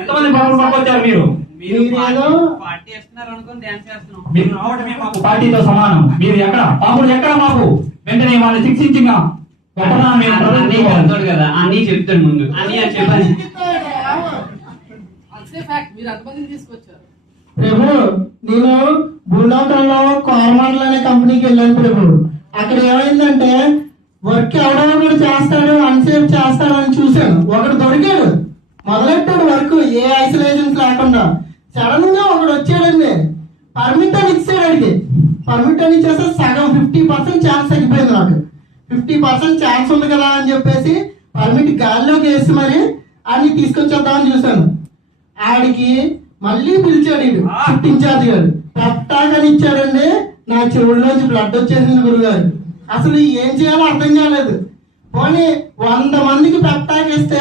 ఎంతమంది బాబులు పట్టుకొచ్చారు మీరు? మీరు రావడమే మాకు పార్టీతో సమానం. మీరు ఎక్కడ పాములు ఎక్కడ మాకు వెంటనే వాళ్ళని శిక్షించిగా కదా అన్ని చెప్తాడు ముందు అని చెప్పాలి. ప్రభు నేను భూలోకంలో కార్మాండల్ అనే కంపెనీకి వెళ్ళాను ప్రభు. అక్కడ ఏమైందంటే వర్క్ ఎవడో కూడా చేస్తాడు అన్సేఫ్ చేస్తాడు అని చూశాను. ఒకడు దొరికాడు, మొదలెట్టాడు వర్క్ ఏ ఐసోలేషన్స్ లేకుండా. సడన్ గా ఒకడు వచ్చాడండి, పర్మిట్ అని ఇచ్చాడు. అడిగి పర్మిట్ అని ఇచ్చేస్తే సగం 50% ఛాన్స్ తగ్గిపోయింది. నాకు 50% ఛాన్స్ ఉంది కదా అని చెప్పేసి పర్మిట్ గాల్లోకి వేసి మరి అన్ని తీసుకొచ్చేద్దామని చూశాను. ఆడికి మళ్ళీ పిలిచాడు షిఫ్ట్ ఇన్ఛార్జ్ గారు, పెట్టాకని ఇచ్చాడండి. నా చెవుల్లోంచి బ్లడ్ వచ్చేసింది గురుగారు. అసలు ఏం చేయాలో అర్థం కాలేదు. పోనీ 100 మందికి పెట్టాకేస్తే